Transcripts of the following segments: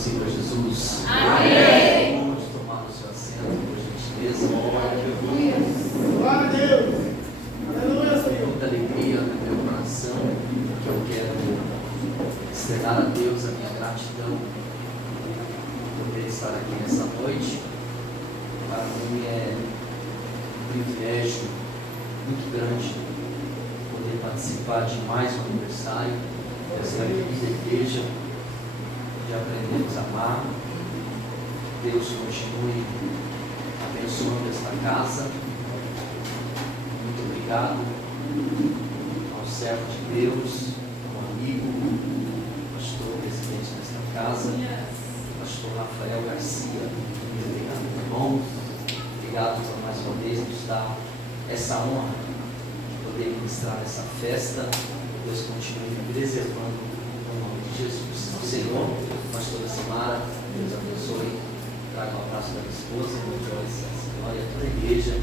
Senhor Jesus. Amém. Vamos tomar o seu assento, por gentileza. Glória a Deus. Aleluia, Senhor. Muita alegria no meu coração, que eu quero externar a Deus a minha gratidão por poder estar aqui nessa noite. Para mim é um privilégio muito grande poder participar de mais um aniversário dessa querida igreja, de aprendermos a amar. Deus continue abençoando esta casa. Muito obrigado ao servo de Deus, ao amigo, pastor presidente desta casa, pastor Rafael Garcia. Muito obrigado, meu irmão. Obrigado por mais uma vez nos dar essa honra de poder ministrar essa festa. Deus continue me preservando no nome de Jesus. Ao Senhor, pastora Simara, Deus abençoe. Traga um abraço da minha esposa, Joyce, a senhora e a toda a igreja,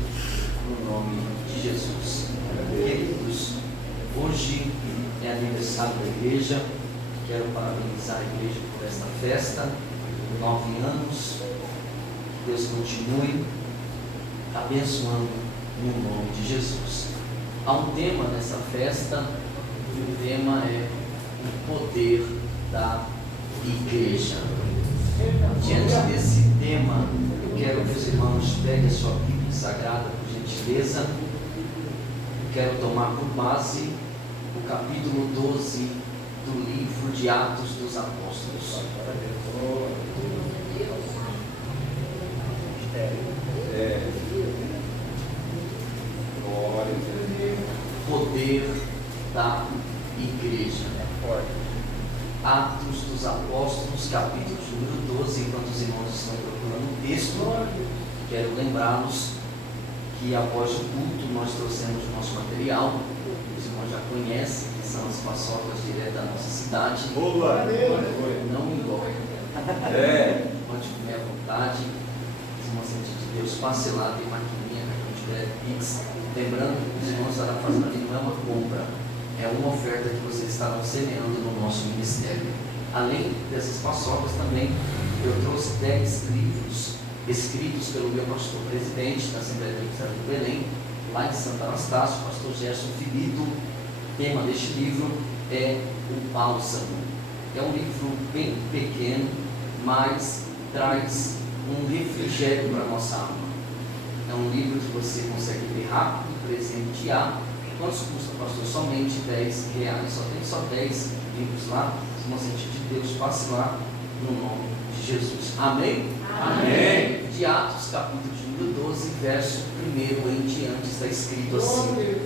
no nome de Jesus. Queridos, hoje é aniversário da igreja. Quero parabenizar a igreja por esta festa, 9 anos. Que Deus continue abençoando no nome de Jesus. Há um tema nessa festa, e o tema é o poder da igreja. Diante desse tema, eu quero que os irmãos peguem a sua Bíblia Sagrada, por gentileza. Eu quero tomar por base o capítulo 12 do livro de Atos dos Apóstolos. Poder da igreja. Atos dos Apóstolos, capítulo número 12. Enquanto os irmãos estão procurando o texto, quero lembrá-los que após o culto nós trouxemos o nosso material. Os irmãos já conhecem, que são as paçocas direto da nossa cidade. Boa. Não engole. Pode comer à vontade. Os irmãos de Deus, passe lá, tem maquininha, cartão de crédito, Pix. Lembrando que os irmãos estarão fazendo ali, não é uma compra, é uma oferta que vocês estarão semeando no nosso ministério. Além dessas paçocas também, eu trouxe 10 livros escritos pelo meu pastor presidente da Assembleia Presbiteriana de Belém, lá em Santo Anastácio, pastor Gerson Filito. O tema deste livro é o Bálsamo. É um livro bem pequeno, mas traz um refrigério para a nossa alma. É um livro que você consegue ler rápido, presentear. Quanto custa, pastor? Somente R$10. Só tem 10 livros lá. Se você sentir de Deus, passe lá no nome de Jesus. Amém? Amém. De Atos, capítulo de número 12, verso 1 em diante, está escrito assim: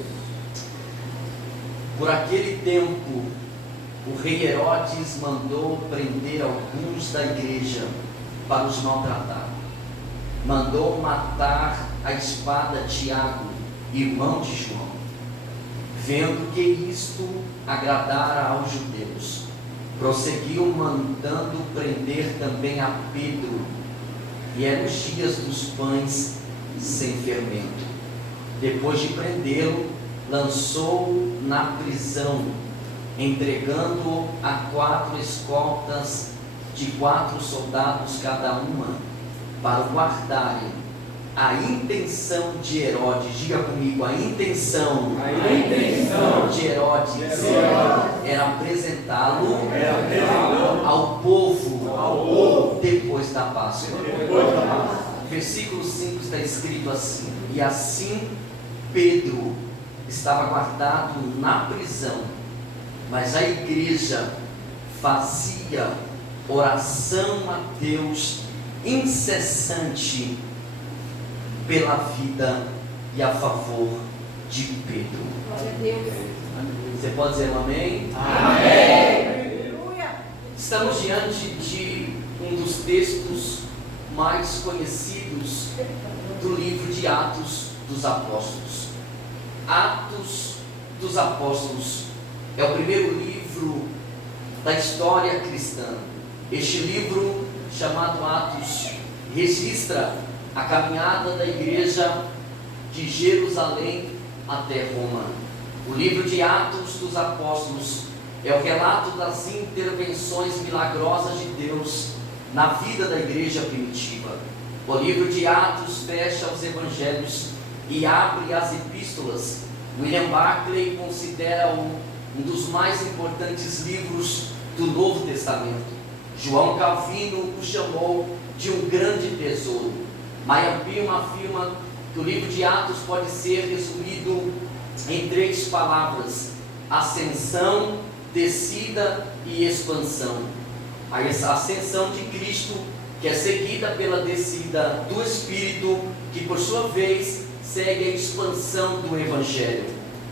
Por aquele tempo, o rei Herodes mandou prender alguns da igreja para os maltratar. Mandou matar a espada Tiago, irmão de João. Vendo que isto agradara aos judeus, prosseguiu mandando prender também a Pedro. E eram os dias dos pães sem fermento. Depois de prendê-lo, lançou-o na prisão, entregando-o a 4 escoltas de 4 soldados cada uma, para o guardarem. A intenção de Herodes, diga comigo, a intenção de Herodes era apresentá-lo ao povo depois da Páscoa. Versículo 5 está escrito assim: E assim Pedro estava guardado na prisão, mas a igreja fazia oração a Deus incessante pela vida e a favor de Pedro. Glória a Deus. Você pode dizer um amém? Amém. Estamos diante de um dos textos mais conhecidos do livro de Atos dos Apóstolos. Atos dos Apóstolos é o primeiro livro da história cristã. Este livro, chamado Atos, registra a caminhada da igreja de Jerusalém até Roma. O livro de Atos dos Apóstolos é o relato das intervenções milagrosas de Deus na vida da igreja primitiva. O livro de Atos fecha os evangelhos e abre as epístolas. William Barclay considera um dos mais importantes livros do Novo Testamento. João Calvino o chamou de um grande tesouro. Maya Pima afirma que o livro de Atos pode ser resumido em 3 palavras: ascensão, descida e expansão. A ascensão de Cristo, que é seguida pela descida do Espírito, que por sua vez segue a expansão do Evangelho.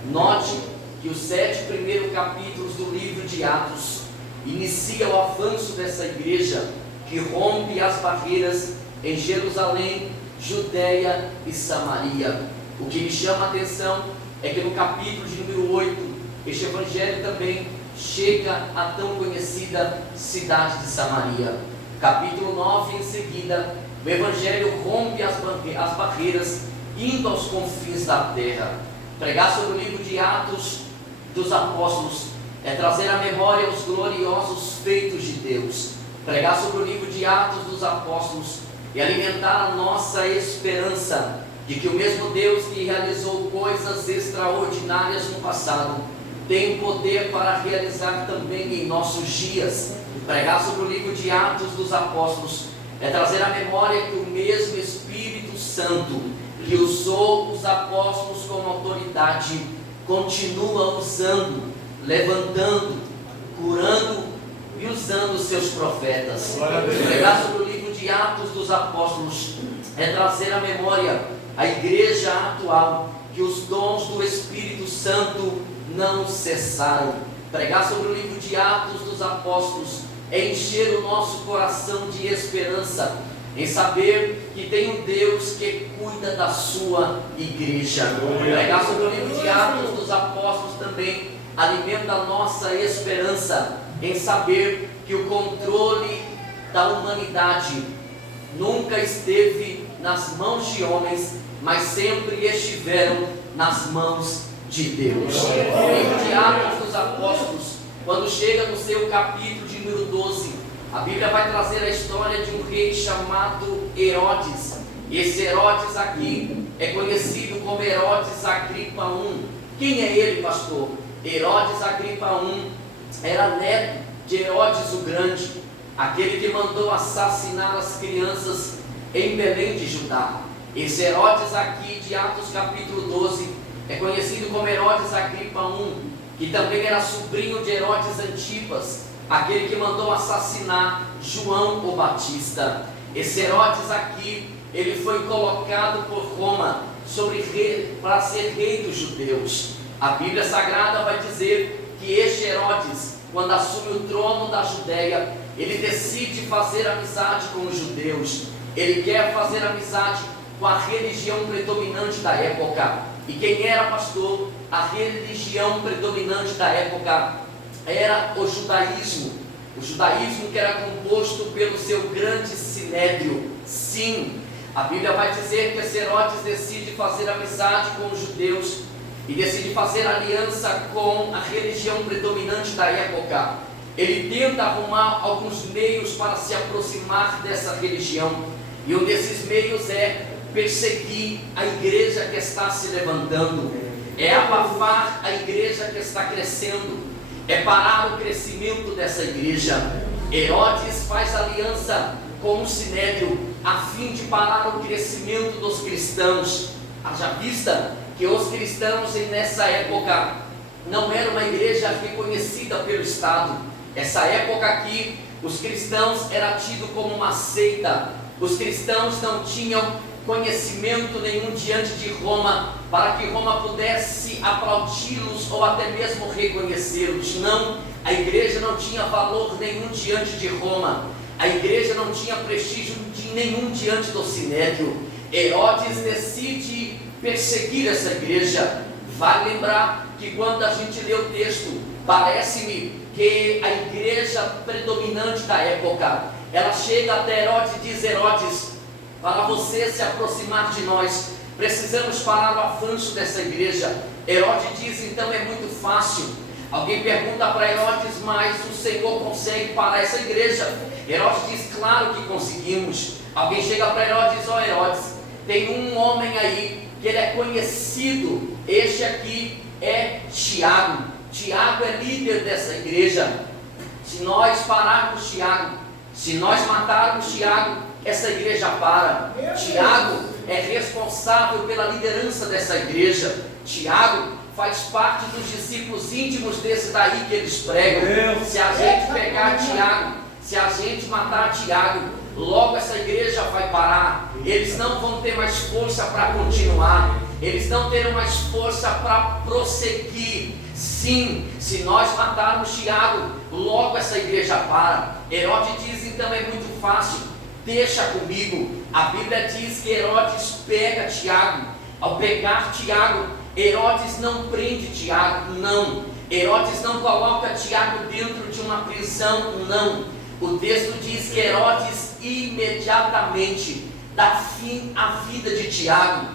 Note que os 7 primeiros capítulos do livro de Atos inicia o avanço dessa igreja que rompe as barreiras em Jerusalém, Judeia e Samaria. O que me chama a atenção é que no capítulo de número 8, este evangelho também chega à tão conhecida cidade de Samaria. Capítulo 9, em seguida, o evangelho rompe as barreiras, indo aos confins da terra. Pregar sobre o livro de Atos dos Apóstolos é trazer à memória os gloriosos feitos de Deus. Pregar sobre o livro de Atos dos Apóstolos e alimentar a nossa esperança de que o mesmo Deus que realizou coisas extraordinárias no passado tem poder para realizar também em nossos dias. Pregar sobre o livro de Atos dos Apóstolos é trazer à memória que o mesmo Espírito Santo que usou os apóstolos como autoridade continua usando, levantando, curando e usando os seus profetas. Pregar sobre o livro de Atos dos Apóstolos é trazer à memória a igreja atual, que os dons do Espírito Santo não cessaram. Pregar sobre o livro de Atos dos Apóstolos é encher o nosso coração de esperança, em saber que tem um Deus que cuida da sua igreja. Pregar sobre o livro de Atos dos Apóstolos também alimenta a nossa esperança, em saber que o controle da humanidade nunca esteve nas mãos de homens, mas sempre estiveram nas mãos de Deus. O livro de Atos dos Apóstolos, quando chega no seu capítulo de número 12, a Bíblia vai trazer a história de um rei chamado Herodes. Esse Herodes aqui é conhecido como Herodes Agripa I. Quem é ele, pastor? Herodes Agripa I era neto de Herodes o Grande, aquele que mandou assassinar as crianças em Belém de Judá. Esse Herodes aqui de Atos capítulo 12 é conhecido como Herodes Agripa I, que também era sobrinho de Herodes Antipas, aquele que mandou assassinar João o Batista. Esse Herodes aqui, ele foi colocado por Roma para ser rei dos judeus. A Bíblia Sagrada vai dizer que este Herodes, quando assume o trono da Judéia, ele decide fazer amizade com os judeus. Ele quer fazer amizade com a religião predominante da época. E quem era, pastor? A religião predominante da época era o judaísmo. O judaísmo que era composto pelo seu grande sinédrio. Sim, a Bíblia vai dizer que esse Herodes decide fazer amizade com os judeus e decide fazer aliança com a religião predominante da época. Ele tenta arrumar alguns meios para se aproximar dessa religião, e um desses meios é perseguir a igreja que está se levantando, é abafar a igreja que está crescendo, é parar o crescimento dessa igreja. Herodes faz aliança com o sinédrio a fim de parar o crescimento dos cristãos. Haja vista que os cristãos nessa época não era uma igreja reconhecida pelo Estado. Essa época aqui, os cristãos eram tidos como uma seita. Os cristãos não tinham conhecimento nenhum diante de Roma, para que Roma pudesse aplaudi-los ou até mesmo reconhecê-los. Não, a igreja não tinha valor nenhum diante de Roma. A igreja não tinha prestígio nenhum diante do sinédrio. Herodes decide perseguir essa igreja. Vale lembrar que quando a gente lê o texto, parece-me que a igreja predominante da época, ela chega até Herodes e diz: Herodes, para você se aproximar de nós, precisamos parar o avanço dessa igreja. Herodes diz: então é muito fácil, Alguém pergunta para Herodes, mas o Senhor consegue parar essa igreja? Herodes diz, claro que conseguimos. Alguém chega para Herodes e diz, ó Herodes, tem um homem aí que ele é conhecido, este aqui é Tiago. Tiago é líder dessa igreja. Se nós pararmos Tiago, se nós matarmos Tiago, essa igreja para. Tiago é responsável pela liderança dessa igreja. Tiago faz parte dos discípulos íntimos desse daí que eles pregam. Se a gente pegar Tiago, se a gente matar Tiago, logo essa igreja vai parar. Eles não vão ter mais força para continuar. Eles não terão mais força para prosseguir. Sim, se nós matarmos Tiago, logo essa igreja para. Herodes diz, então é muito fácil, deixa comigo. A Bíblia diz que Herodes pega Tiago. Ao pegar Tiago, Herodes não prende Tiago, não. Herodes não coloca Tiago dentro de uma prisão, não. O texto diz que Herodes imediatamente dá fim à vida de Tiago.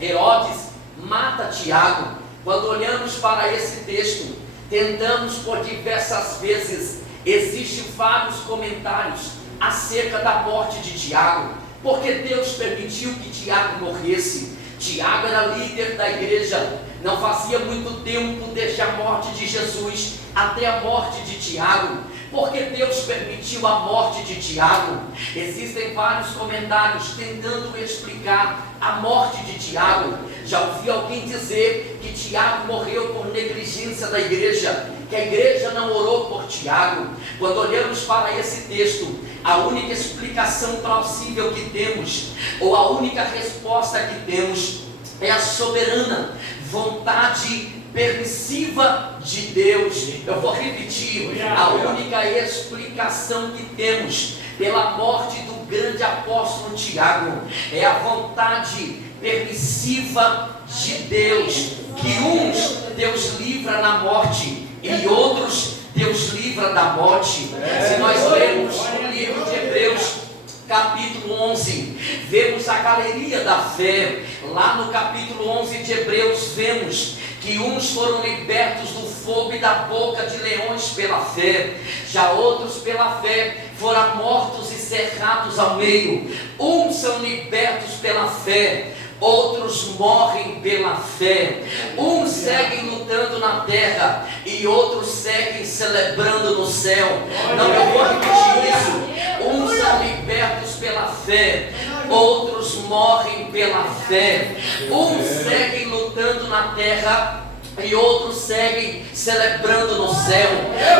Herodes mata Tiago. Quando olhamos para esse texto, tentamos por diversas vezes, existem vários comentários acerca da morte de Tiago, porque Deus permitiu que Tiago morresse. Tiago era líder da igreja, não fazia muito tempo desde a morte de Jesus até a morte de Tiago. Porque Deus permitiu a morte de Tiago? Existem vários comentários tentando explicar a morte de Tiago. Já ouvi alguém dizer que Tiago morreu por negligência da igreja, que a igreja não orou por Tiago. Quando olhamos para esse texto, a única explicação plausível que temos, ou a única resposta que temos, é a soberana vontade permissiva de Deus. Eu vou repetir, a única explicação que temos pela morte do grande apóstolo Tiago é a vontade permissiva de Deus, que uns Deus livra na morte e outros Deus livra da morte. Se nós lemos o livro de Hebreus capítulo 11, vemos a galeria da fé. Lá no capítulo 11 de Hebreus vemos que uns foram libertos do fogo e da boca de leões pela fé, já outros pela fé foram mortos e cerrados ao meio. Uns são libertos pela fé, outros morrem pela fé. Uns seguem lutando na terra e outros seguem celebrando no céu. Não, eu vou repetir isso. Uns são libertos pela fé, outros morrem pela fé. Uns seguem lutando na terra e outros seguem celebrando no céu.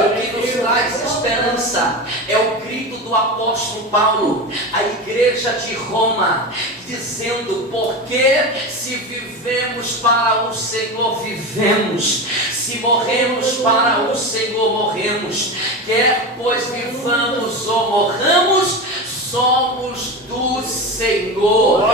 O que nos traz esperança é o grito do apóstolo Paulo à igreja de Roma, dizendo: porque se vivemos para o Senhor vivemos, se morremos para o Senhor morremos, quer pois vivamos ou morramos, somos do Senhor.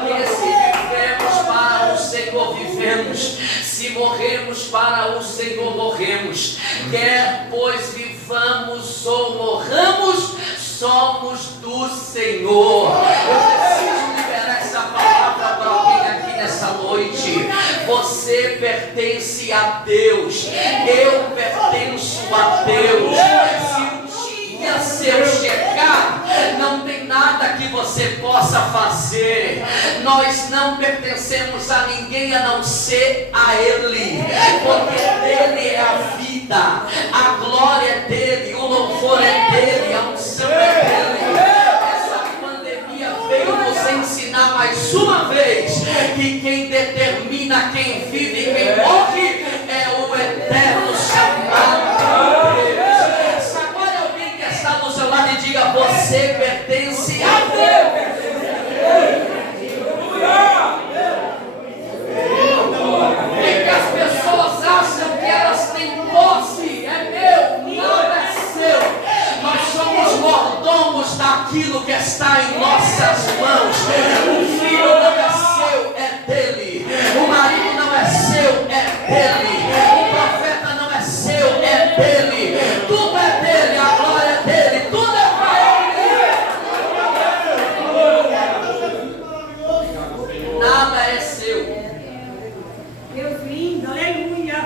Porque se vivemos para o Senhor vivemos, se morremos para o Senhor morremos, quer pois vivamos ou morramos, somos do Senhor. Eu preciso liberar essa palavra para alguém aqui nessa noite. Você pertence a Deus, eu pertenço a Deus. Se eu chegar, não tem nada que você possa fazer. Nós não pertencemos a ninguém a não ser a Ele, porque dele é a vida, a glória é dele, o louvor é dele, a unção é dele. Essa pandemia veio nos ensinar mais uma vez que quem determina quem vive e quem morre é o eterno chamado Deus. E diga: você pertence a Deus. E que as pessoas acham que elas têm posse, é meu, não é seu. Nós somos mordomos daquilo que está em nossas mãos. O filho não é seu, é dele. O marido não é seu, é dele. O profeta não é seu, é dele. Tudo é dele, a glória é dele, tudo é nada é seu. Deus lindo, aleluia.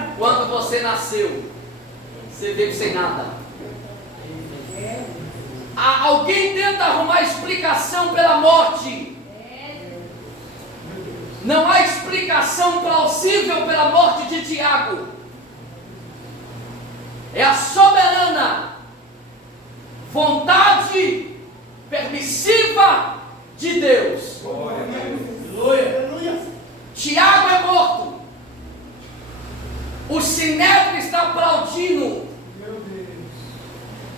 Alguém tenta arrumar explicação pela morte. Não há explicação plausível pela morte de Tiago. É a soberana vontade permissiva de Deus. Tiago é morto. O Sinédrio está aplaudindo.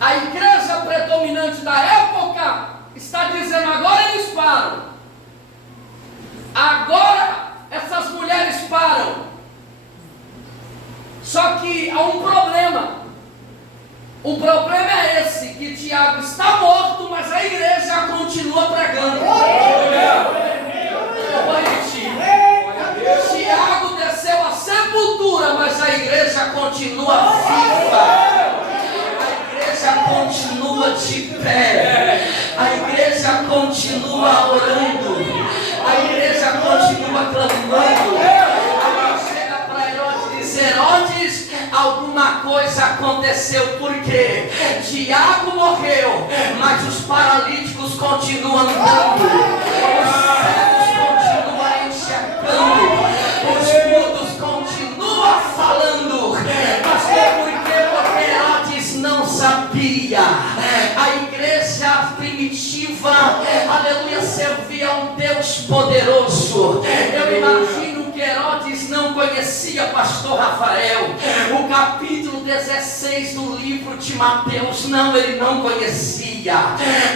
A igreja predominante da época está dizendo: agora eles param. Agora essas mulheres param. Só que há um problema. O problema é esse, que Tiago está morto, mas a igreja continua pregando. Eu vou repetir. Tiago desceu à sepultura, mas a igreja continua viva. A igreja continua de pé. A igreja continua orando. A igreja continua clamando. Alguém chega para Herodes e diz: Herodes, alguma coisa aconteceu, porque Tiago morreu, mas os paralíticos continuam andando, os cegos continuam enxergando, os mudos continuam falando. Mas é porque Herodes não sabia. A igreja primitiva, aleluia, servia a um Deus poderoso. Eu imagino que Herodes não conhecia pastor Rafael. O capítulo 16 do livro de Mateus, não, ele não conhecia.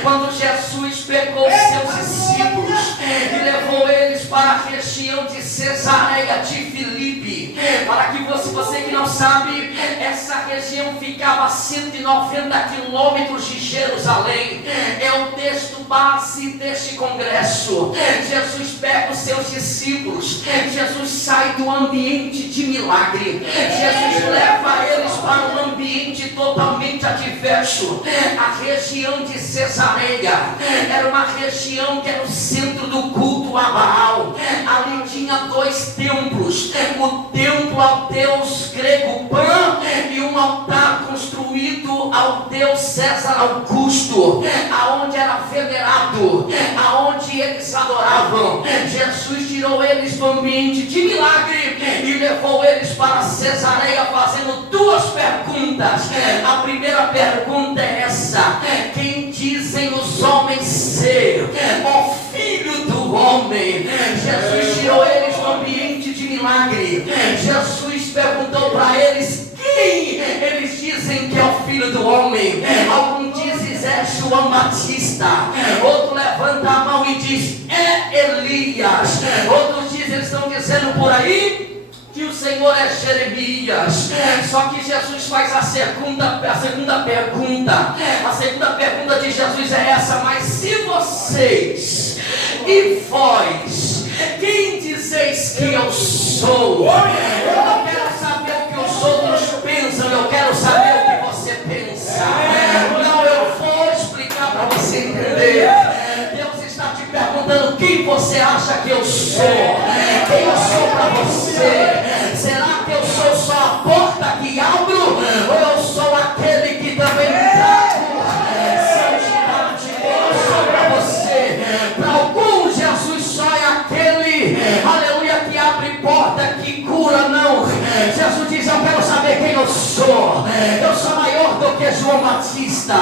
Quando Jesus pegou seus discípulos e levou eles para a região de Cesareia de Filipe, para que você que não sabe, essa região ficava a 190 quilômetros de Jerusalém. É o texto base deste congresso. Jesus pega os seus discípulos, Jesus sai do ambiente de milagre, Jesus leva eles para um ambiente totalmente adverso. A região de Cesareia era uma região que era o centro do culto a Baal. Ali tinha dois templos: o templo ao deus grego Pan e um altar construído ao deus César Augusto, aonde era venerado, aonde eles adoravam. Jesus tirou eles do ambiente de milagre e levou eles para Cesareia, fazendo duas perguntas. A primeira pergunta é essa: quem dizem os homens ser o Filho do Homem? Jesus tirou eles do ambiente de milagre. Jesus perguntou para eles: quem eles dizem que é o Filho do Homem? Alguns dizem é João Batista, outro levanta a mão e diz é Elias, outros dizem, eles estão dizendo por aí que o Senhor é Jeremias. Só que Jesus faz a segunda pergunta. A segunda pergunta de Jesus é essa: mas se vocês e vós, quem dizeis que eu sou? Eu não quero saber o que os outros pensam, eu quero saber o que você pensa. Não, eu vou explicar para você entender. Deus está te perguntando: quem você acha que eu sou? Quem eu sou para você? Será que eu sou só a porta que abro? Ou eu sou aquele que também trago santidade? Eu sou para você. Para alguns, Jesus só é aquele, aleluia, que abre porta, que cura. Não, Jesus diz: eu quero saber quem eu sou. Eu sou maior do que João Batista,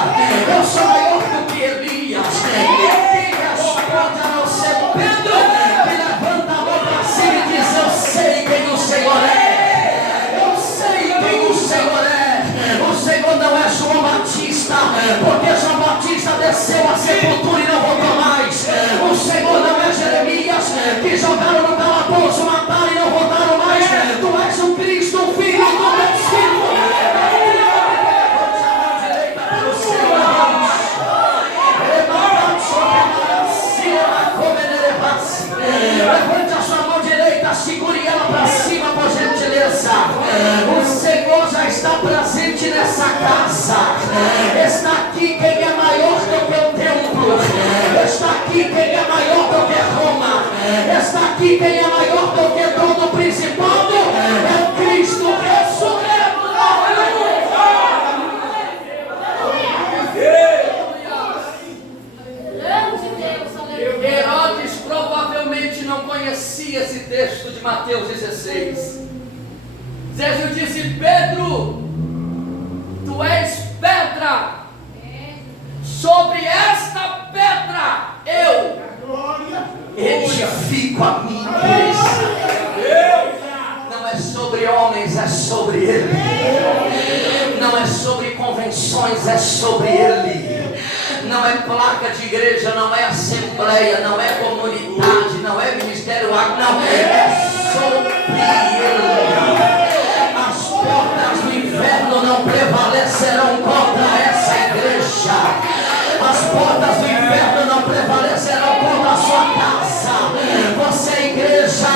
eu sou maior do que Elias. Ninguém responde a não ser Pedro, que levanta a mão para cima e diz: eu sei quem o Senhor é. Eu sei quem o Senhor é. O Senhor não é João Batista, porque João Batista desceu à sepultura e não voltou mais. O Senhor não é Jeremias, que jogaram no calabouço, mataram e não voltaram mais. Tu és o Cristo, o Filho do Deus vivo. Levante a sua mão direita, segure ela para cima, por gentileza. O Senhor já está presente nessa casa. Está aqui quem é maior do que o templo. Está aqui quem é maior do que Roma. Está aqui quem é maior do que todo o principado. É o Cristo ressurreto. Mateus 16. Jesus disse: Pedro, tu és pedra, sobre esta pedra eu edifico a minha igreja. Não é sobre homens, é sobre Ele. Não é sobre convenções, é sobre Ele. Não é placa de igreja, não é assembleia, não é comunidade, não é ministério, não, é sobre Ele. As portas do inferno não prevalecerão contra essa igreja. As portas do inferno não prevalecerão contra a sua casa. Você é igreja.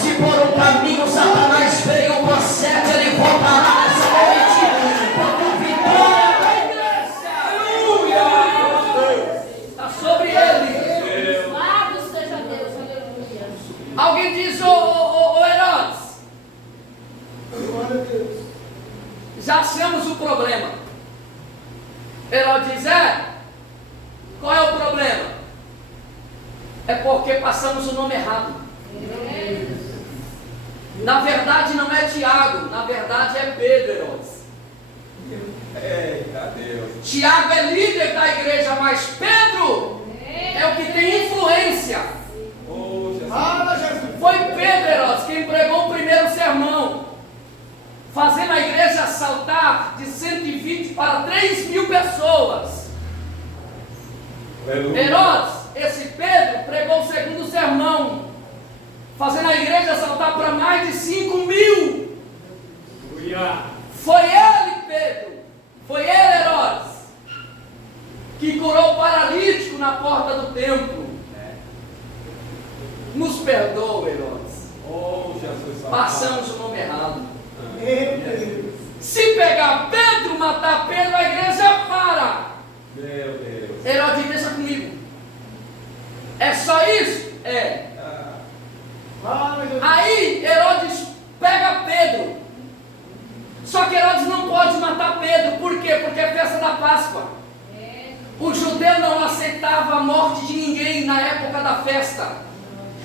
Se por um caminho Satanás veio, você ele voltará nessa noite com a vitória da igreja. Aleluia! Está sobre ele. Louvado seja Deus, aleluia. Alguém diz: ô Herodes, Glória a Deus. já achamos o problema. Herodes diz: qual é o problema? É porque passamos o nome errado. Na verdade não é Tiago, na verdade é Pedro, Herodes. Eita Deus. Tiago é líder da igreja, mas Pedro é o que tem influência. Oh, Jesus. Fala, Jesus. Foi Pedro, Herodes, quem pregou o primeiro sermão, fazendo a igreja saltar de 120 para 3.000 pessoas. Aleluia. Herodes, esse Pedro, pregou o segundo sermão, fazendo a igreja saltar para mais de 5.000. Foi ele, Pedro, foi ele, Herodes, que curou o paralítico na porta do templo. Nos perdoa, Herodes. Oh, Jesus. Passamos o nome errado. Meu Deus. Se pegar Pedro, matar Pedro, a igreja para. Meu Deus. Herodes, deixa comigo. É só isso? É. Fala, Jesus. Aí Herodes pega Pedro. Só que Herodes não pode matar Pedro. Por quê? Porque é festa da Páscoa. O judeu não aceitava a morte de ninguém na época da festa.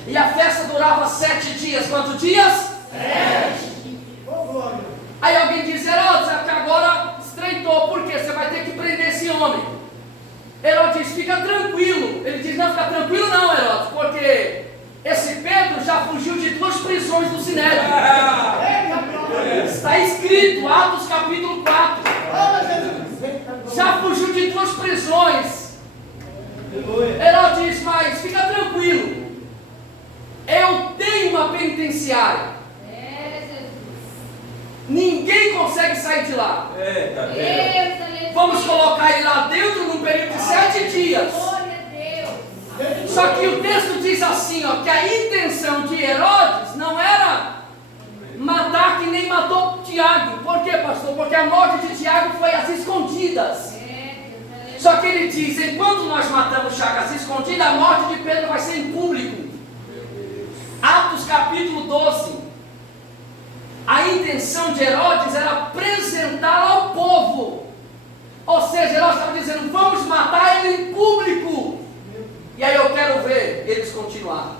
E a festa durava 7 dias. Quantos dias? 7. Oh, glória. Aí alguém diz: Herodes, é que agora estreitou. Por quê? Você vai ter que prender esse homem. Herodes diz: fica tranquilo. Ele diz: não, fica tranquilo não, Herodes, porque esse Pedro já fugiu de 2 prisões do Sinédrio. Eita, glória. Está escrito, Atos capítulo 4. Fala, Jesus. Eita, glória. Já fugiu de 2 prisões. Aleluia. Herodes diz: mas fica tranquilo, eu tenho uma penitenciária. Ninguém consegue sair de lá. Eita Deus. Vamos colocar ele lá dentro num período de 7 dias. Glória a Deus. Só que o texto diz assim, ó, que a intenção de Herodes não era matar que nem matou Tiago. Por quê, pastor? Porque a morte de Tiago foi às escondidas. Só que ele diz: enquanto nós matamos Tiago às escondidas, a morte de Pedro vai ser em público. Atos capítulo 12. A intenção de Herodes era apresentá-lo ao povo. Ou seja, Herodes estava dizendo: vamos matar ele em público. E aí eu quero ver eles continuar.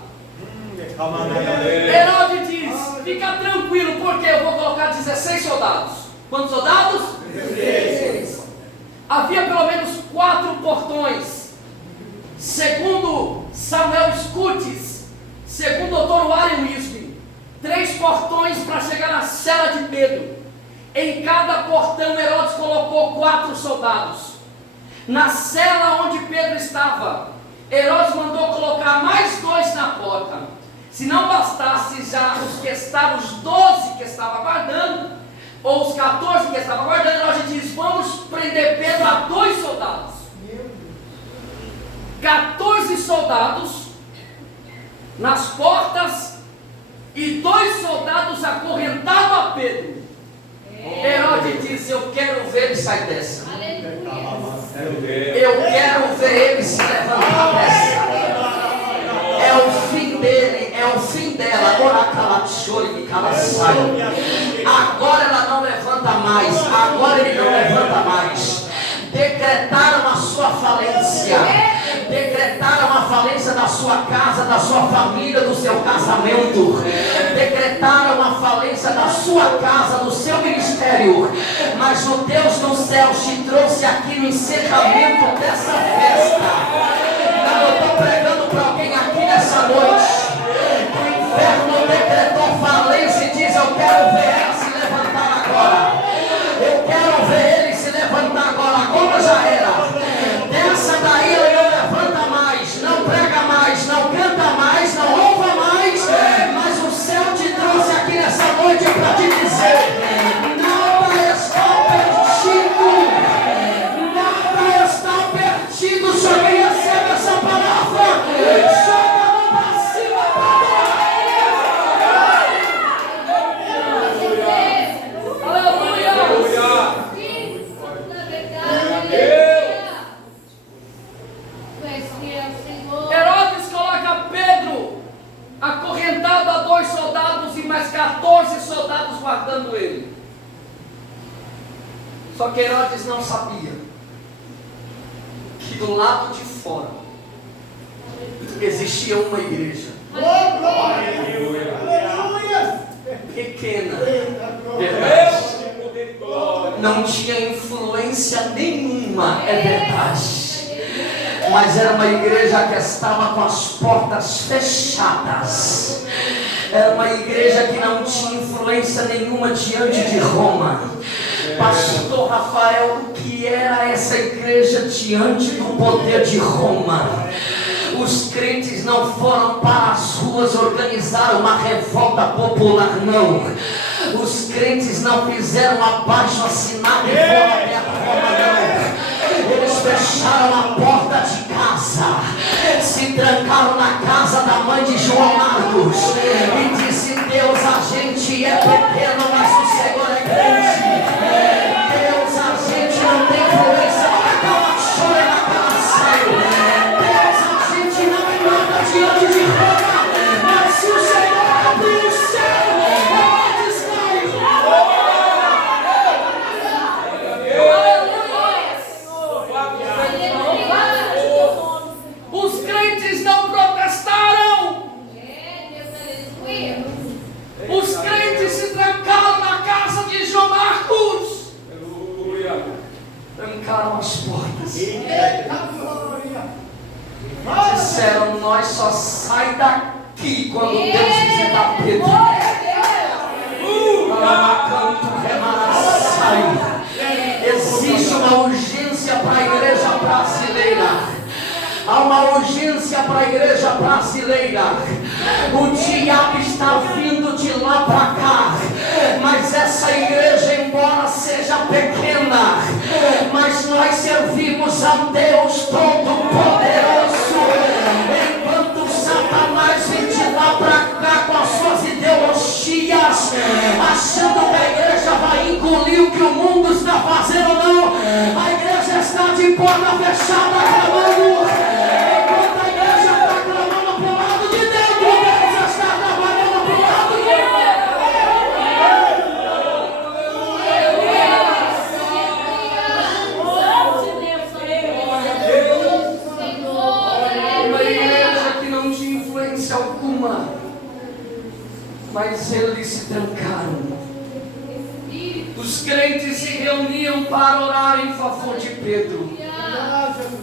Herodes diz: fica tranquilo, porque eu vou colocar 16 soldados. Quantos soldados? 16. Havia pelo menos 4 portões. Segundo Samuel Scutes, segundo o Dr. Warren Wisby, 3 portões para chegar na cela de Pedro. Em cada portão Herodes colocou 4 soldados. Na cela onde Pedro estava, Herodes mandou colocar mais 2 na porta. Se não bastasse já os que estavam, os 12 que estavam aguardando, ou os 14 que estavam aguardando, Herodes diz: vamos prender Pedro a 2 soldados. 14 soldados nas portas e 2 soldados acorrentados a Pedro. Herodes diz: eu quero ver ele sair dessa. Eu quero ver ele se levantar dessa. É o fim dele, é o fim dela. Agora ela não levanta mais. Agora ele não levanta mais. Decretaram a sua falência. Decretaram a falência da sua casa, da sua família, do seu casamento. Decretaram a falência da sua casa, do seu ministério. Mas o Deus dos céus te trouxe aqui no encerramento dessa festa. Não, eu estou pregando para alguém aqui nessa noite. O inferno decretou falência e diz: eu quero ver ela se levantar agora. Eu quero ver ele se levantar agora. Agora já era. Dessa daí ele não levanta mais, não prega mais, não canta mais, não louva mais. Mas o céu te trouxe aqui nessa noite para te dizer: nada está perdido. Nada está perdido. Se alguém recebe essa palavra, joga a mão para cima. Herodes coloca Pedro acorrentado a 2 soldados e mais 14 soldados guardando ele. Só que Herodes não sabia que do lado de fora existia uma igreja Oh, glória! Aleluia! pequena, Deus de poder e glória. não tinha influência nenhuma, é verdade. Mas era uma igreja que estava com as portas fechadas. Era uma igreja que não tinha influência nenhuma diante de Roma. Pastor Rafael, o que era essa igreja diante do poder de Roma? Os crentes não foram para as ruas organizar uma revolta popular, não. Os crentes não fizeram abaixo assinado e foram até a Roma, não. Eles fecharam a porta de casa, se trancaram na casa da mãe de João Marcos e disse: Deus, a gente é pequeno, mas o Senhor é grande. Deus, a gente não tem influência, olha aquela chora naquela saiu. Deus, a gente não é nada diante de Roma, mas se o Senhor abrir o céu, pode sair. Os crentes não protestaram. Os crentes se trancaram na casa de João Marcos. Aleluia. Trancaram as portas. Eita glória! Disseram: nós só sai daqui quando Deus visitar Pedro. Existe uma urgência para a igreja brasileira. Há uma urgência para a igreja brasileira. O diabo está vindo de lá para cá. Mas essa igreja, embora seja pequena, mas nós servimos a Deus Todo-Poderoso. Enquanto Satanás vem de lá para cá com as suas ideologias, achando que a igreja vai engolir o que o mundo está fazendo, não. A igreja está de porta fechada clamando. Enquanto a igreja está clamando para o lado de dentro, Deus está trabalhando para o lado de uma igreja que não tinha influência alguma, mas eles se trancaram. Os crentes se reuniam para orar em favor de Pedro.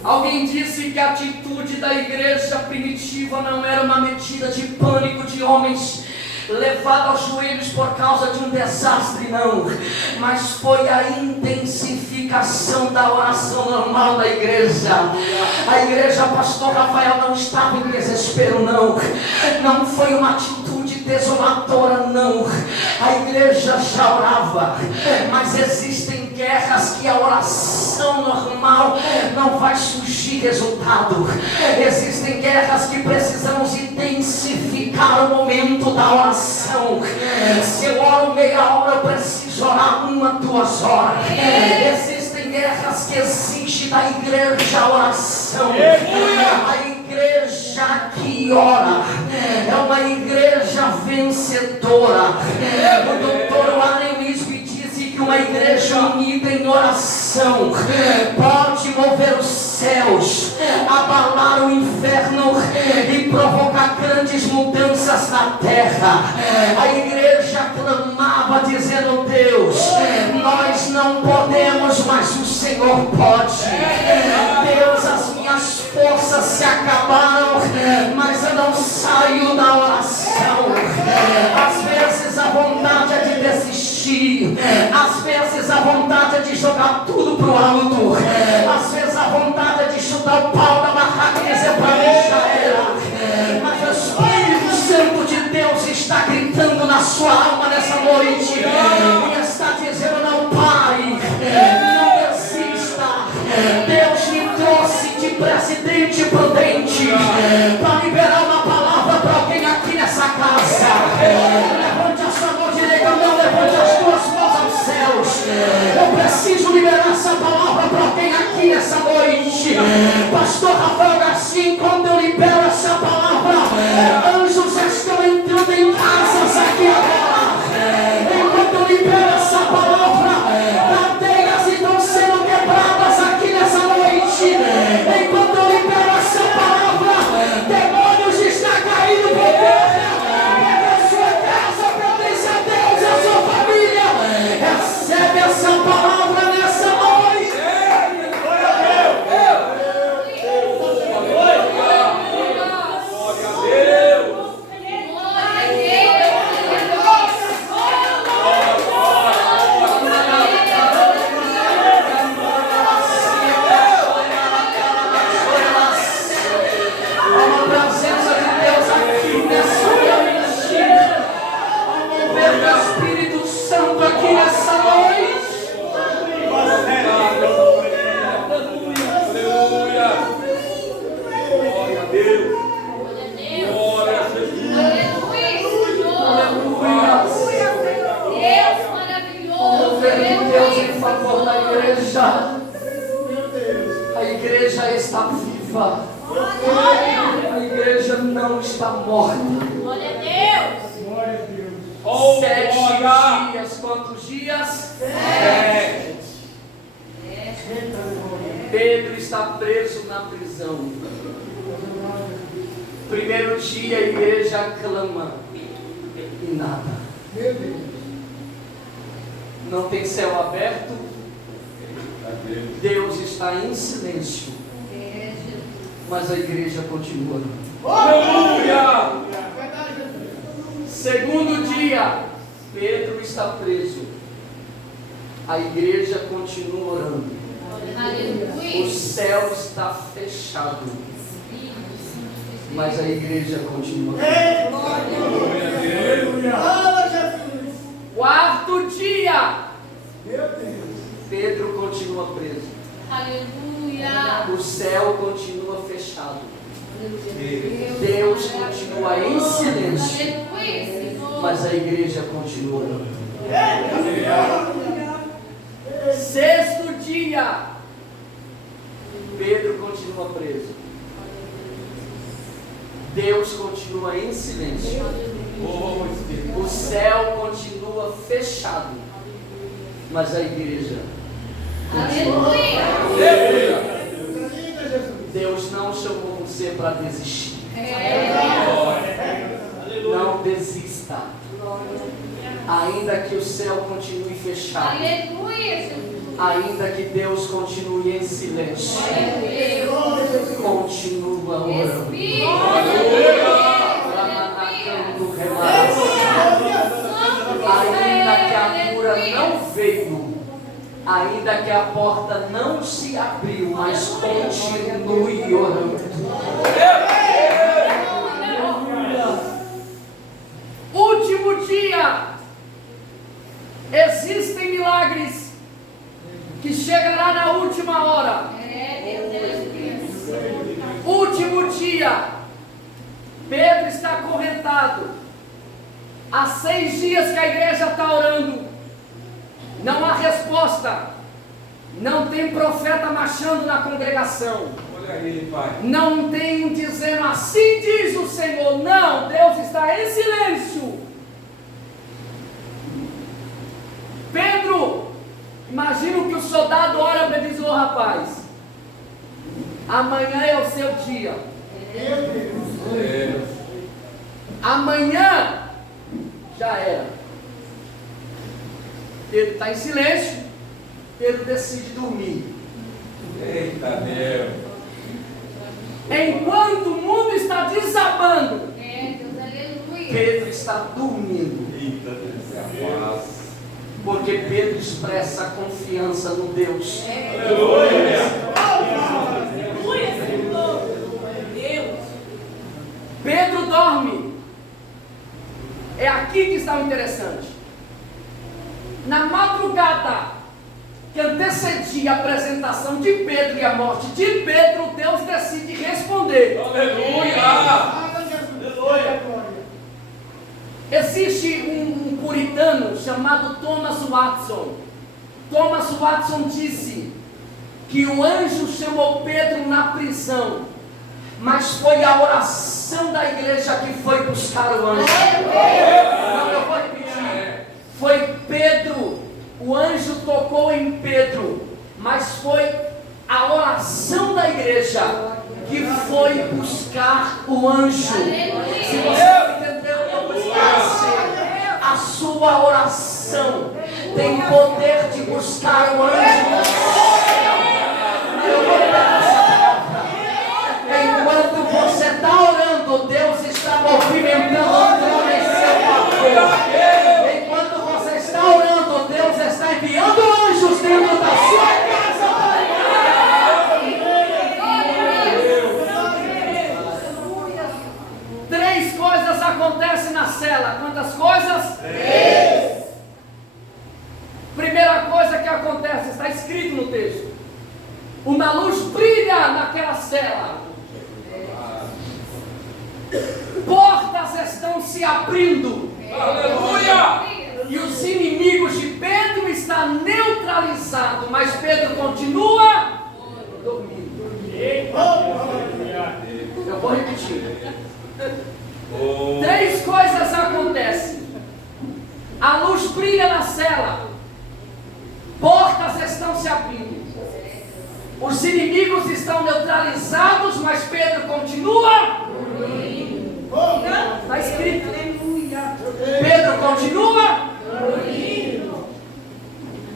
Alguém disse que a atitude da igreja primitiva não era uma medida de pânico de homens levados aos joelhos por causa de um desastre, não, mas foi a intensificação da oração normal da igreja. A igreja, pastor Rafael, não estava em desespero, não. Não foi uma atitude desoladora, não. A igreja já orava, mas existem guerras que a oração normal não vai surgir resultado. Existem guerras que precisamos intensificar o momento da oração. Se eu oro meia hora, eu preciso orar 1, 2 horas. Existem guerras que exigem da igreja a oração. A igreja que ora é uma igreja vencedora. O doutor Warren Wiersbe disse que uma igreja unida em oração pode mover os céus, abalar abalar o inferno e provocar grandes mudanças na terra. A igreja clamava dizendo: Deus, nós não podemos, mas o Senhor pode. Deus, as minhas forças se acabaram, mas eu não saio da oração. Às vezes a vontade é de desistir, às vezes a vontade é de jogar tudo pro alto, às vezes a vontade é de chutar o pau da barraca e dizer: pra mim já era. Mas o Espírito Santo de Deus está gritando na sua alma nessa noite e está dizendo: não pare, não desista. Deus me trouxe de presidente prudente para liberar uma palavra para alguém aqui nessa casa. Levante a sua mão direita, não levante as tuas mãos aos céus. Eu preciso liberar essa palavra para alguém aqui nessa noite. Pastor Rafael Garcia, quando eu libero essa palavra, anjos estão entrando em casas aqui agora. Enquanto eu libero essa palavra, cadeias estão sendo quebradas aqui nessa noite. Enquanto eu libero essa palavra, demônios estão caindo por terra. Porque a sua casa pertence a Deus e a sua família. Recebe essa palavra nessa noite. Glória a Deus. Há uma presença de Deus aqui nessa noite. Há um mover do Espírito Santo aqui nessa noite. Aleluia. Glória a Deus. Glória a Jesus. Deus maravilhoso. Mover de Deus em favor da igreja. A igreja está viva. A igreja não está morta. Glória a Deus. Oh, 7 glória. dias. Quantos dias? 7. Pedro está preso na prisão. Primeiro dia a igreja clama e nada. Não tem céu aberto. Deus está em silêncio. Mas a igreja continua. Aleluia. Segundo dia, Pedro está preso. A igreja continua orando. O céu está fechado, mas a igreja continua. Quarto dia, Pedro continua preso. Aleluia. O céu continua fechado. Deus continua em silêncio, Aleluia, Senhor. mas a igreja continua orando. Sexto dia, Pedro continua preso. Deus continua em silêncio. O céu continua fechado, mas a igreja continua. Aleluia. Deus não chamou você para desistir. É. Não desista. Ainda que o céu continue fechado, Aleluia, Jesus. ainda que Deus continue em silêncio, continua orando. Ainda que a cura não veio, ainda que a porta não se abriu, mas continue orando. Último dia, existem milagres que chegará na última hora. Último dia, Pedro está acorrentado. Há 6 dias que a igreja está orando. Não há resposta. Não tem profeta marchando na congregação. Olha aí, Pai. Não tem dizendo assim diz o Senhor. Não, Deus está em silêncio. Pedro, imagina o que o soldado olha para dizer: ô rapaz, Amanhã é o seu dia. Deus. Amanhã já era. Pedro está em silêncio. Pedro decide dormir. Eita Deus. Enquanto o mundo está desabando, É, Deus, aleluia. Pedro está dormindo. Eita Deus. Se afasta. Porque Pedro expressa confiança no Deus. Aleluia. Pedro dorme. É aqui que está o interessante. Na madrugada que antecedia a apresentação de Pedro e a morte de Pedro, Deus decide responder. Aleluia. Existe um puritano chamado Thomas Watson. Thomas Watson disse que o anjo chamou Pedro na prisão, mas foi a oração da igreja que foi buscar o anjo. Não, eu vou repetir. Foi Pedro, o anjo tocou em Pedro, mas foi a oração da igreja que foi buscar o anjo. Se você entendeu, eu esqueci. A sua oração tem poder de buscar o anjo. Eu vou dar essa palavra. Enquanto você está orando, Deus está movimentando o trono em seu favor. Enquanto você está orando, Deus está enviando anjos dentro da sua casa. Três coisas acontecem na cela. Quantas coisas? Três. Primeira coisa que acontece, está escrito no texto. Uma luz brilha naquela cela. Portas estão se abrindo. Aleluia. E os inimigos de Pedro estão neutralizados, mas Pedro continua dormindo. Eu vou repetir. Três coisas acontecem. A luz brilha na cela. Portas estão se abrindo. Os inimigos estão neutralizados, mas Pedro continua. Está escrito. Pedro continua.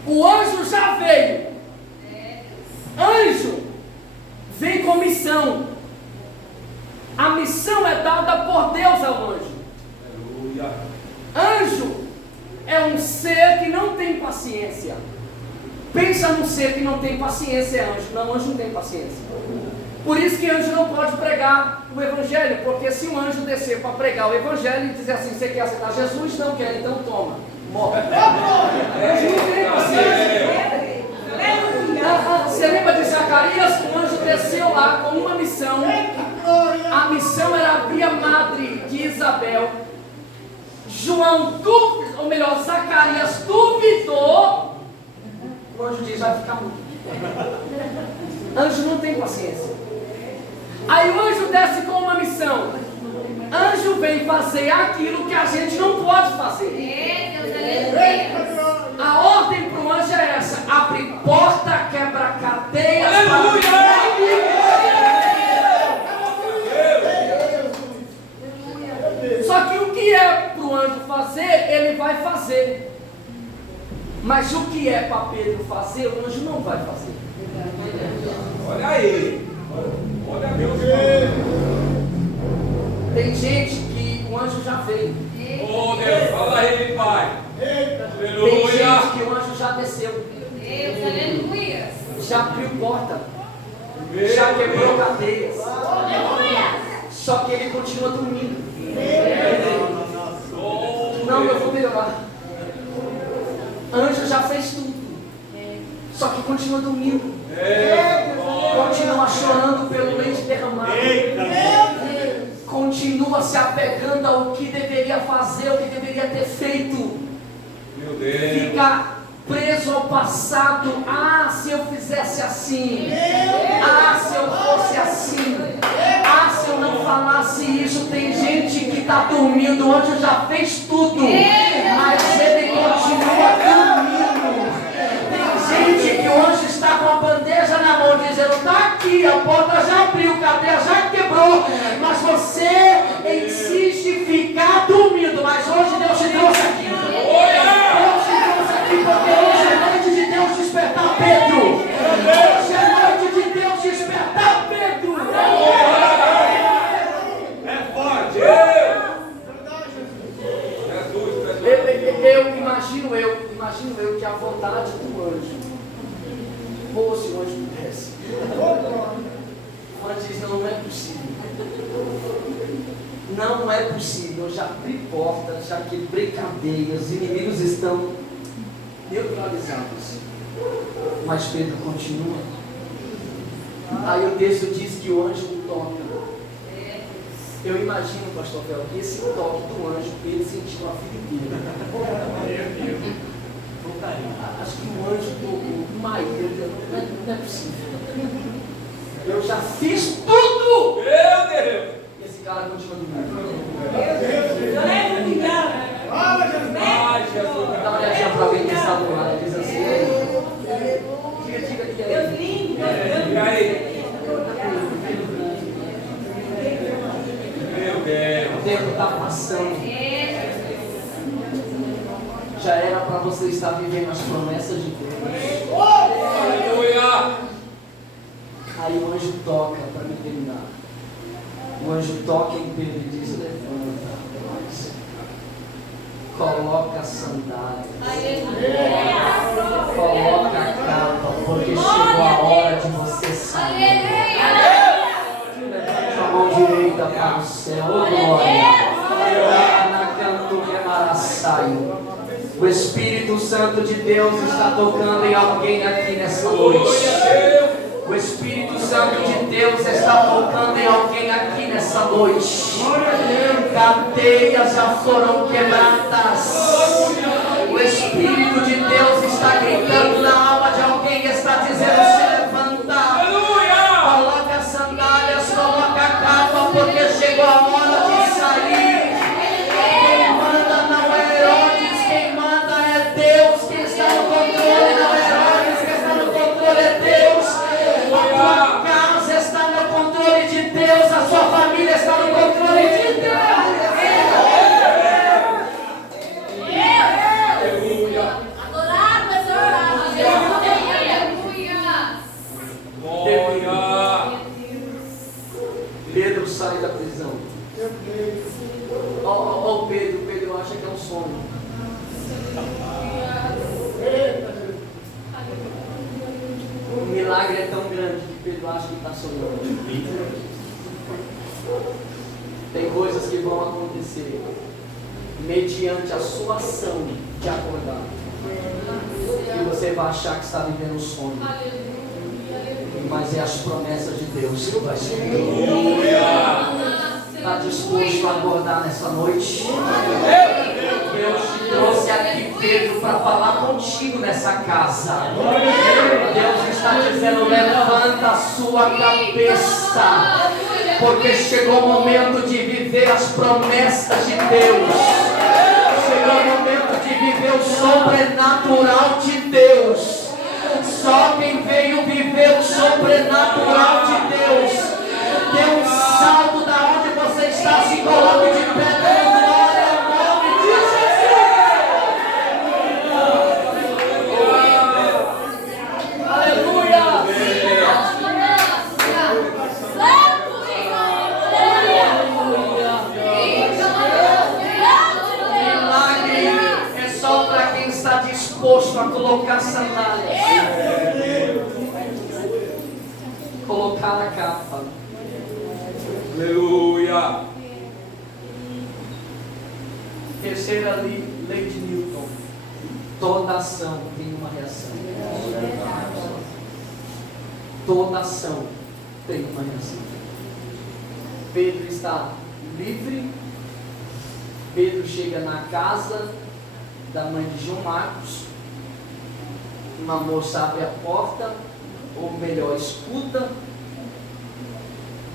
O anjo já veio. Anjo vem com missão. A missão é dada por Deus ao anjo. Aleluia. Anjo é um ser que não tem paciência. Pensa num ser que não tem paciência, é anjo. Não, anjo não tem paciência. Por isso que anjo não pode pregar o evangelho, porque se um anjo descer para pregar o evangelho e dizer assim, você quer aceitar Jesus? Não quer, então toma. Morre. Anjo não tem paciência. Você lembra de Zacarias? O anjo desceu lá com uma missão. A missão era abrir a madre de Isabel. João duvidou, ou melhor, Zacarias duvidou. O anjo diz, vai ficar muito. Anjo não tem paciência. Aí o anjo desce com uma missão. Anjo vem fazer aquilo que a gente não pode fazer. É, Deus, aleluia. A ordem para o anjo é essa: abre porta, quebra cadeias. Só que o que é para o anjo fazer, ele vai fazer. Mas o que é para Pedro fazer, o anjo não vai fazer. Olha aí. Olha Deus. Tem gente que o anjo já veio. Oh Deus, fala aí, Pai. Tem Aleluia. gente que o anjo já desceu. Deus, aleluia. Já abriu porta. Já quebrou cadeias. Só que ele continua dormindo. Não, eu vou melhorar. Anjo já fez tudo. Só que continua dormindo. Continua chorando pelo leite derramado. Continua se apegando ao que deveria fazer, ao que deveria ter feito. Meu Deus. Fica preso ao passado. Ah, se eu fizesse assim. Ah, se eu fosse assim. Ah, se eu não falasse isso. Tem gente que está dormindo. O anjo já fez tudo, mas ele continua dormindo. Tem gente que o anjo está com a bandeja na mão dizendo, está aqui. aqui, a porta já abriu, cadeia já quebrou, mas você insiste em ficar dormindo. Mas hoje Deus te trouxe aqui. Deus te trouxe aqui porque hoje é noite de Deus despertar Pedro. Hoje é noite de Deus despertar Pedro. É forte. Imagino eu que a vontade do anjo, ou se o anjo pudesse, o anjo diz: não é possível, não é possível, eu já abri portas, já quebrei cadeias, os inimigos estão neutralizados, mas Pedro continua. Aí o texto diz que o anjo o toca. Eu imagino, pastor Fel, que esse toque do anjo, ele sentiu a vida inteira. Acho que o anjo tocou uma ilha, não é possível. Eu já fiz tudo! Meu Deus! E esse cara continua dormindo. Ai, Jesus. Dá uma olhadinha para alguém que está do lado e diz assim: diga aí. E aí? Meu Deus. O tempo está passando. Já era para você estar vivendo as promessas de Deus. Aleluia. Aí o anjo toca para me terminar. O anjo toca em Pedro e diz: levanta, coloca a sandália, coloca a capa, porque chegou a hora de você sair. Levante a mão direita para o céu, oh glória. O Espírito Santo de Deus está tocando em alguém aqui nessa noite. O Espírito Santo de Deus está tocando em alguém aqui nessa noite. Cadeias já foram quebradas. O Espírito de Deus está gritando na alma de alguém e está dizendo: se levanta. Coloca as sandálias, coloca a capa, porque chegou a hora de sair. Quem manda não é Herodes, quem manda é Deus. Quem está no controle não é Herodes, quem está no controle é Deus. A tua casa está no controle de Deus, a sua família está no controle de Deus. Pedro sai da prisão. Ó, Pedro acha que é um sonho. O milagre é tão grande que Pedro acha que está sonhando. Tem coisas que vão acontecer mediante a sua ação de acordar. E você vai achar que está vivendo um sonho. Mas é as promessas de Deus que vai ser. Está disposto a acordar nessa noite? Deus te trouxe aqui, Pedro, para falar contigo nessa casa. Deus está dizendo: levanta a sua cabeça, porque chegou o momento de viver as promessas de Deus. Chegou o momento de viver o sobrenatural de Deus. Só quem veio viver o sobrenatural de Deus, dê um salto da onde você está, se coloque de pé, dando glória ao nome de Jesus. Aleluia! Milagre é só para quem está disposto a colocar sandálias. Colocar a capa. Aleluia. Terceira lei de Newton: toda ação tem uma reação. Toda ação tem uma reação. Pedro está livre. Pedro chega na casa da mãe de João Marcos. Uma moça abre a porta, ou melhor, escuta,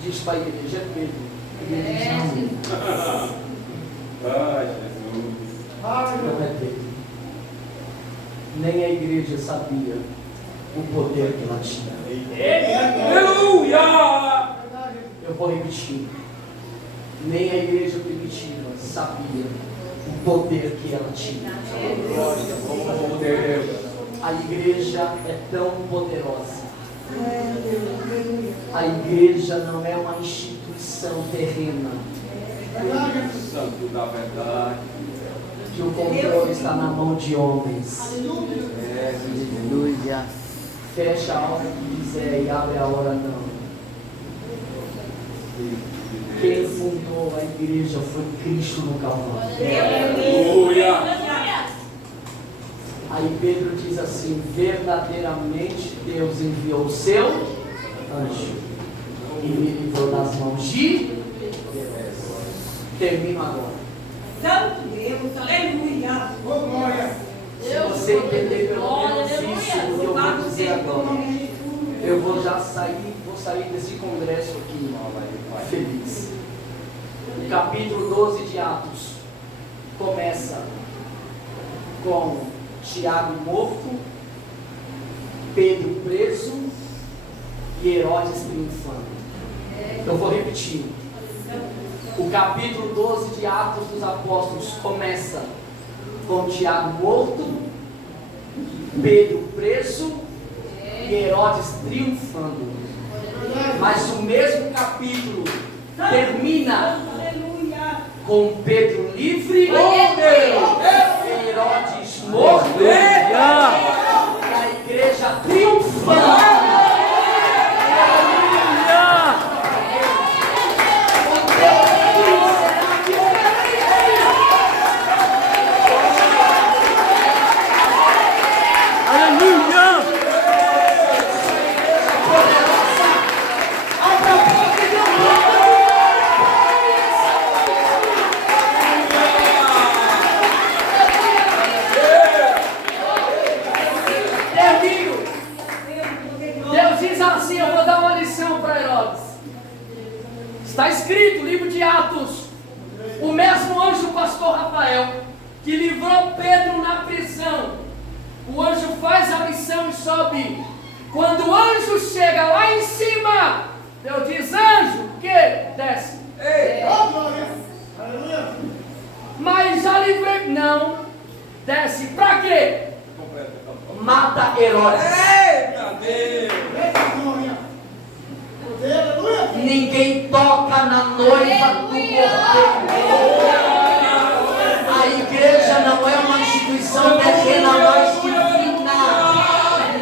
diz para a igreja: é Pedro. E ele diz: Ai, Jesus. não é Pedro. Nem a igreja sabia o poder que ela tinha. Aleluia. vou repetir. Nem a igreja primitiva sabia o poder que ela tinha. A igreja é tão poderosa. A igreja não é uma instituição terrena. Santo da verdade. Que o controle está na mão de homens. Aleluia. Fecha a hora que quiser e abre a hora não. Quem fundou a igreja foi Cristo no Calvário. Aleluia. Aí Pedro diz assim: verdadeiramente Deus enviou o seu anjo e me livrou das mãos de. Termino agora. Santo Deus, aleluia. Oh, glória. Se você entender pelo menos isso que eu vou dizer agora, eu vou já sair, desse congresso aqui feliz. O capítulo 12 de Atos começa com Tiago morto, Pedro preso e Herodes triunfando. Eu vou repetir. O capítulo 12 de Atos dos Apóstolos começa com Tiago morto, Pedro preso e Herodes triunfando. Mas o mesmo capítulo termina com Pedro livre e Herodes morto e a igreja triunfando. Está escrito, livro de Atos, o mesmo anjo, o pastor Rafael, que livrou Pedro na prisão. O anjo faz a missão e sobe. Quando o anjo chega lá em cima, Deus diz: anjo, que desce. Oh, glória. Aleluia. Mas já livrei. Não, desce. Para quê? Mata Herodes. Eita Deus! Eita, glória. Aleluia. Ninguém toca na noiva do cordeiro. A igreja não é uma instituição terrena, mas divina.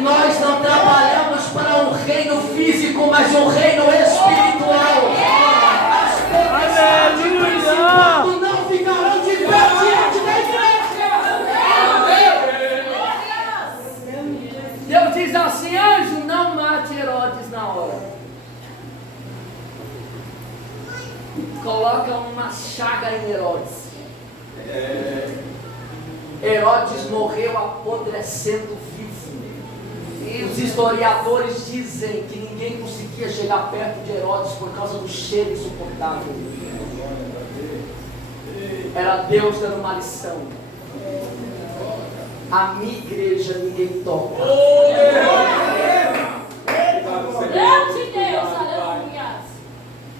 Nós não trabalhamos para um reino físico, mas um reino espiritual. As pessoas de vez em quando não ficarão de pé diante da igreja. Deus diz assim: anjo, não mate Herodes na hora. Coloca uma chaga em Herodes. Herodes morreu apodrecendo vivo. Os historiadores dizem que ninguém conseguia chegar perto de Herodes por causa do cheiro insuportável. Era Deus dando uma lição. A minha igreja ninguém toca. Deus de Deus, aleluia.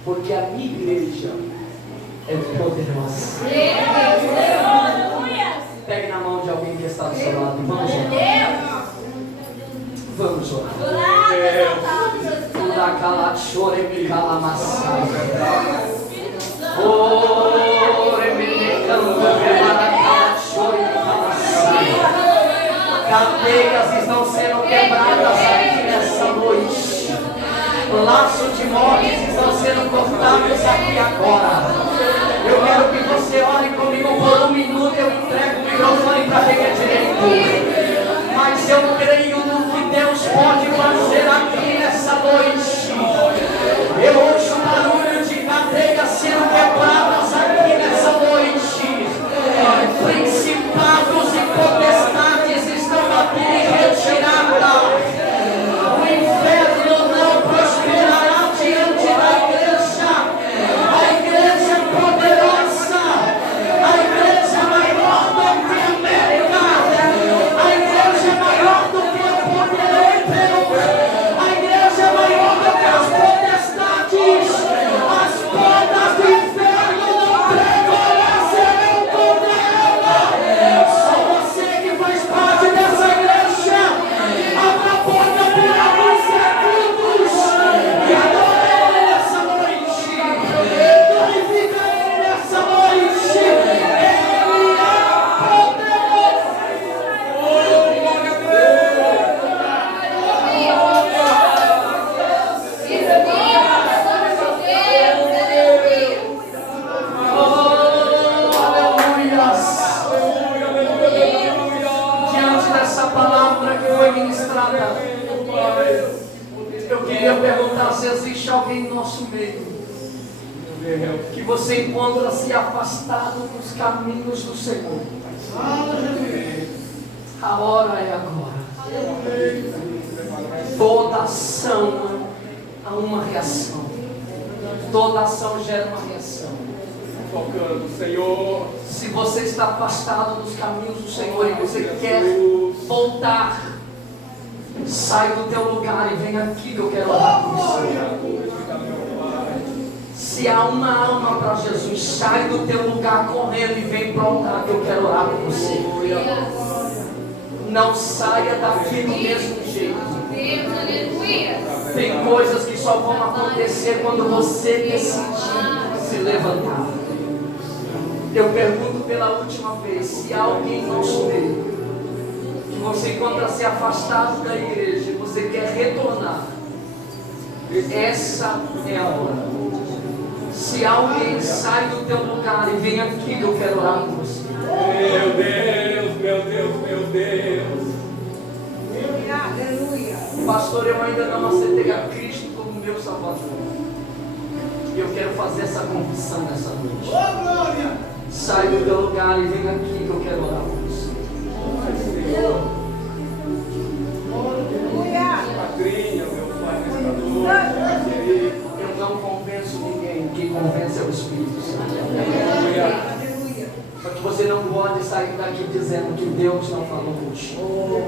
Porque a minha igreja é poderosa. Aleluia. Pegue na mão de alguém que está do seu lado e vamos orar. Vamos orar. Ura chore me calamassai. Ore me chore me calamassai. Cadeias estão sendo quebradas aqui nessa noite. Laços de mortes estão sendo cortados aqui agora. Eu quero que você ore comigo por um minuto. Eu entrego o microfone para quem é direito. Mas eu creio no que Deus pode fazer aqui nessa noite. Eu ouço o barulho de cadeias sendo quebradas aqui nessa noite. Principados e potestades estão aqui em retirada. O inferno não prosperará diante da igreja. A igreja é poderosa. A igreja é maior do que a América. A igreja é maior do que o poder europeu. A igreja é maior do que as potestades. amada, eu queria perguntar se existe alguém em nosso meio que você encontra-se afastado dos caminhos do Senhor. A hora é agora. Toda ação há uma reação. Toda ação gera uma reação. Focando, Senhor. Se você está afastado dos caminhos do Senhor e você quer voltar, sai do teu lugar e vem aqui que eu quero orar com você. Se há uma alma para Jesus, sai do teu lugar correndo e vem para o altar que eu quero orar com você. Não saia daqui do mesmo jeito. Tem coisas que só vão acontecer quando você decidir se levantar. Eu pergunto pela última vez, se há alguém no nosso meio que você encontra-se afastado da igreja e você quer retornar, essa é a hora. Se alguém sai do teu lugar e vem aqui que eu quero orar com você. Meu Deus, meu Deus, meu Deus. Aleluia. Pastor, eu ainda não aceitei a Cristo como meu Salvador. E eu quero fazer essa confissão nessa noite. Oh, glória. Sai do teu lugar e vem aqui que eu quero orar com você. Padrinha, meu Pai, restaurador, querido. Eu não convenço ninguém, quem convence é o Espírito Santo. Só que você não pode sair daqui dizendo que Deus não falou contigo.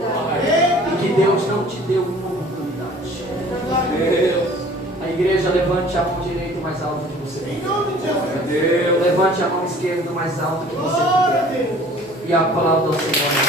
E que Deus não te deu uma oportunidade. Deus. A igreja, levante a mão direita o mais alto que você Em tem. nome de Jesus. Deus. Levante a mão esquerda o mais alto que você Glória a puder. Deus. E aplauda o Senhor.